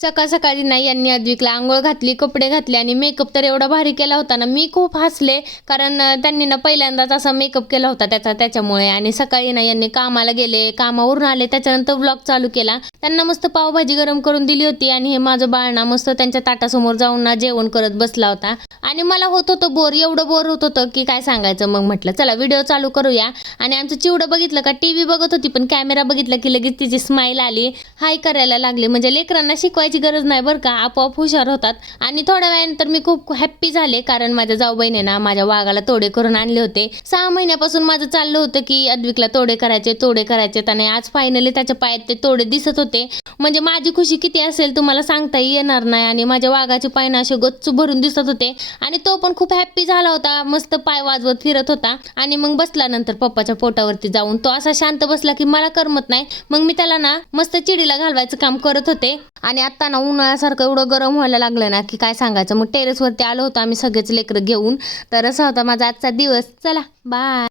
सकाळ सकाळी नाही यांनी अद्विकला आंघोळ घातली कपडे घातले आणि मेकअप तर एवढा भारी केला होता ना. मी खूप हसले कारण त्यांनी ना पहिल्यांदाच असा मेकअप केला होता त्याचा त्याच्यामुळे. आणि सकाळी ना यांनी कामाला गेले कामावरून आले त्याच्यानंतर व्लॉग चालू केला. त्यांना मस्त पावभाजी गरम करून दिली होती आणि हे माझं बाळ ना मस्त त्यांच्या ताटासमोर जाऊन ना जेवण करत बसला होता. आणि मला होत होतं बोर एवढं बोर होत होतं की काय सांगायचं मग म्हटलं चला व्हिडिओ चालू करूया. आणि आमचं चिवडं बघितलं का टी व्ही बघत होती पण कॅमेरा बघितला की लगेच तिची स्माईल आली. हाय करायला लागले. म्हणजे लेकरांना शिकवायची गरज नाही बरं का आपोआप हुशार होतात. आणि थोड्या वेळानंतर मी खूप हॅप्पी झाले कारण माझ्या जाऊबाईने ना माझ्या वाघाला तोडे करून आणले होते. सहा महिन्यापासून माझं चाललं होतं की अद्विकला तोडे करायचे तोडे करायचे. आणि आज फायनली त्याच्या पायात ते तोडे दिसत होते. म्हणजे माझी खुशी किती असेल तुम्हाला सांगताही येणार नाही. आणि माझ्या वाघाचे पाय ना असे गच्चू भरून दिसत होते. आणि तो पण खूप हॅप्पी झाला होता मस्त पाय वाजवत फिरत होता. आणि मग बसला नंतर पप्पाच्या पोटावरती जाऊन तो असा शांत बसला की मला करमत नाही. मग मी त्याला ना मस्त चिडीला घालवायचं काम करत होते. आणि आत्ता ना उन्हाळ्यासारखं एवढं गरम व्हायला लागलं ना की काय सांगायचं? मग टेरेसवरती आलो होतो आम्ही सगळेच लेकरं घेऊन. तर असा होता माझा आजचा दिवस. चला बाय